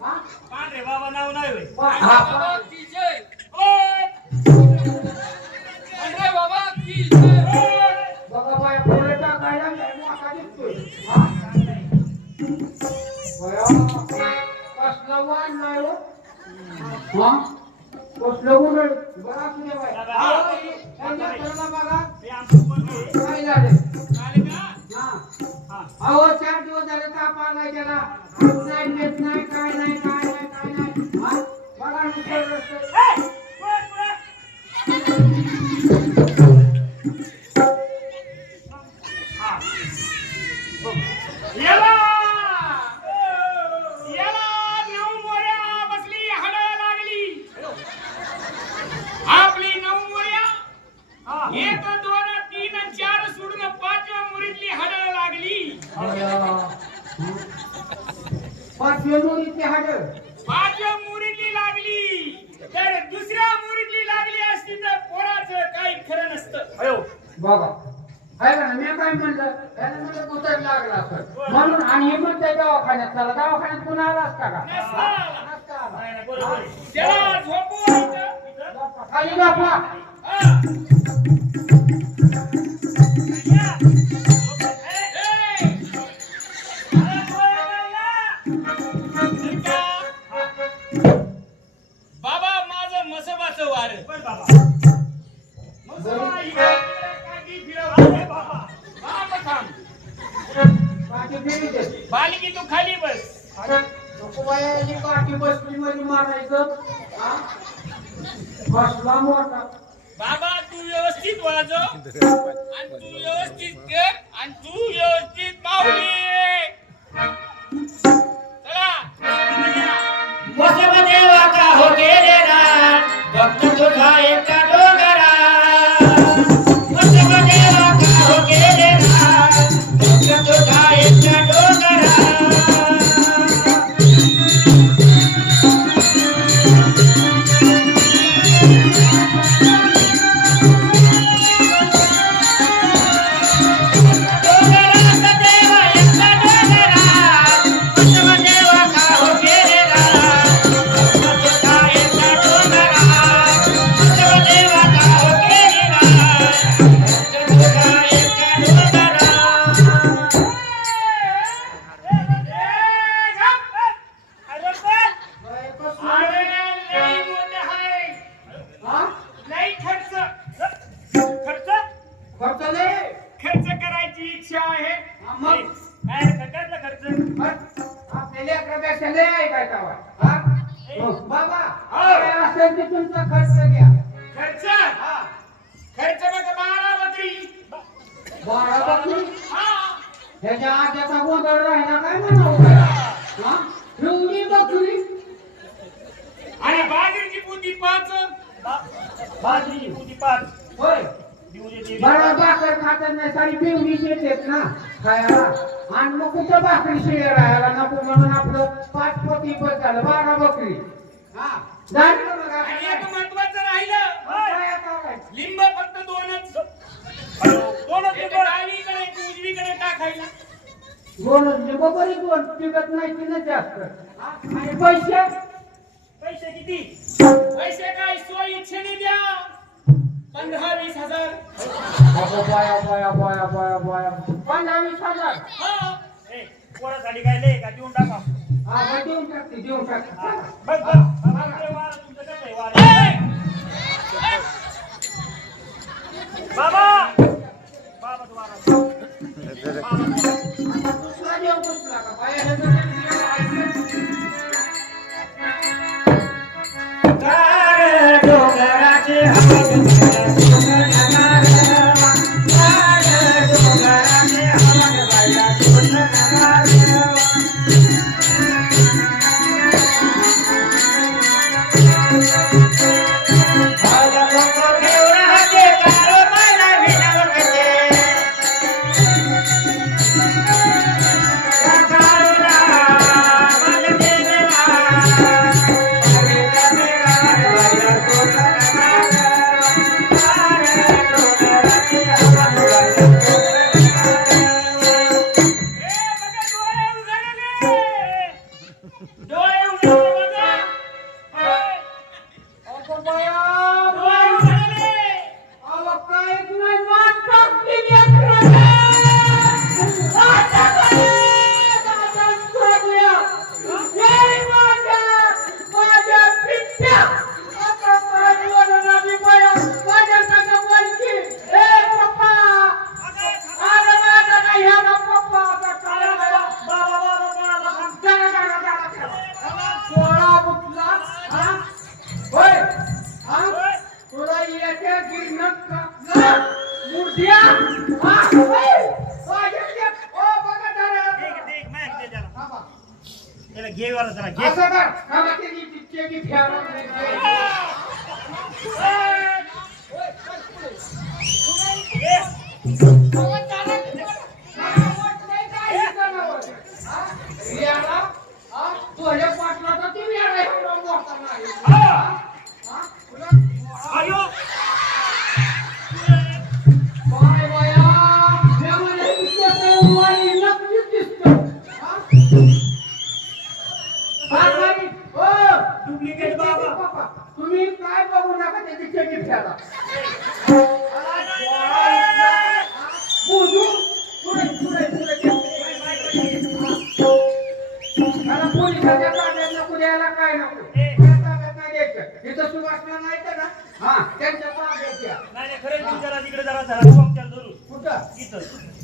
पांढरे बाबा नाव नाही होय. हा, हाडं. पाचव्या मुरीतली लागली तर दुसऱ्या मुरीतली लागली असती तर पोराचं काही खरं नसतं बघा आहे का ना मी काय म्हणलं कुठं लागला असं म्हणून आणि हे म्हणते दवाखान्यात चला दवाखान्यात पुन्हा आला असता का नसता आला. नसता आला. नाही, नाही, बरोबर आहे. त्याला झोपू इथं. इथं. खाली बापा हा. काठी बसली मध्ये मारायचं? हा? बसला मोठा. बाबा तू व्यवस्थित वाजव. आणि तू व्यवस्थित कर. आणि तू व्यवस्थित माऊली. चला. देवा का हो गेले ना भक्त तुझा एका लय? हा? हो, बाबा हो. काय असेल ते तुमचा खर्च घ्या. खर्च? खर्च बघ बारा बकरी बारा बकरी हा. ह्याच्या आज्याचा गोंधळ राहिला काय म्हणावं काय? हा? एवढी बकरी? आणि बाजरीची पोती पाच. बाजरीची पोती पाच. होय. बरं भाकर खातात नाही सारी पिवळी येतात ना? आणि मग कुठं भाकरी शिळे राहायला? नको म्हणून आपलं पाच पोती बस झालं. बारा बकरी. हा. झालं आणि आता एक काय? महत्वाचं राहिलं. काय आता काय? लिंब फक्त दोनच. दोनच लिंब. डावीकडे एक उजवीकडे टाकायला. दोन लिंब. बरी दोन. टिकत नाही की नाही जास्त. हा? आणि पैसे? पैसे किती? पैसे काय? सोय इच्छेने द्या. पंधरा वीस हजार. पंधरा वीस हजार. हा. ए, पोरासाठी काय लय का? देऊन टाका. हा मग देऊन टाकते देऊन टाकते. बघ बघ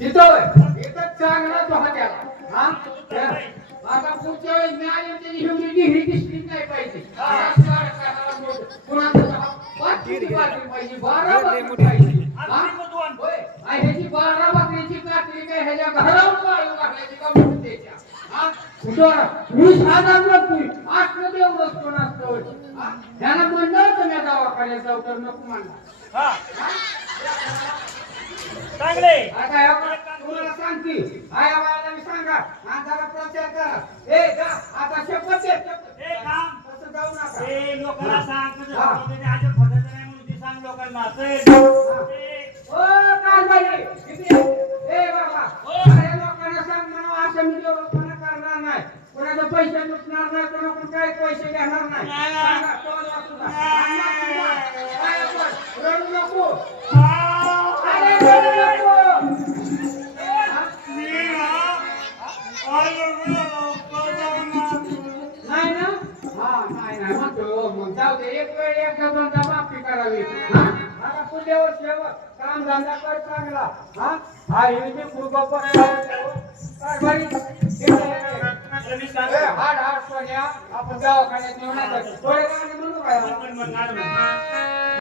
इथं इथं होय. इथं चांगला तो हा त्याला हा? त्या. आता पुढच्या वेळेस मी आली ही नाही पाहिजे. पाहिजे. बारा पाहिजे. ह्याची बारा बाकरीची कातरी काय? ह्याच्या घरावर वाळू घालायची का म्हणून त्याच्या? हा? कुठं? वीस हजार नक्की असलं तेवढंच कोण असतं होय. हा? ह्याला म्हणलं होतं मी दवाखान्यात जाऊ तर नको म्हणला चांगले. आता या तुम्हाला सांगते. आया बाळाला मी सांगा. जरा प्रचार करा. ए जा. आता शपथ. ए तसं जाऊ नका. ए लोकांना सांग तुझं. स्वतःचं अजब फटायचं नाही म्हणून ते सांग लोकांना. चल. ए, ओ काय ये. ए बाबा. अरे लोकांना सांग म्हणा असं मी लोकांना करणार नाही. कोणाचे पैसे लुटणार नाही कोणाकडून काय पैसे घेणार नाही? रडू नको. एकदा दोनदा माफी करावी. हा? आता पुढल्या वर्षी काम धंदा कर चांगला. हा? हा हे मी? ए, हाड हाड सोन्या. आपण दवाखान्यात. थोडे म्हणू काय?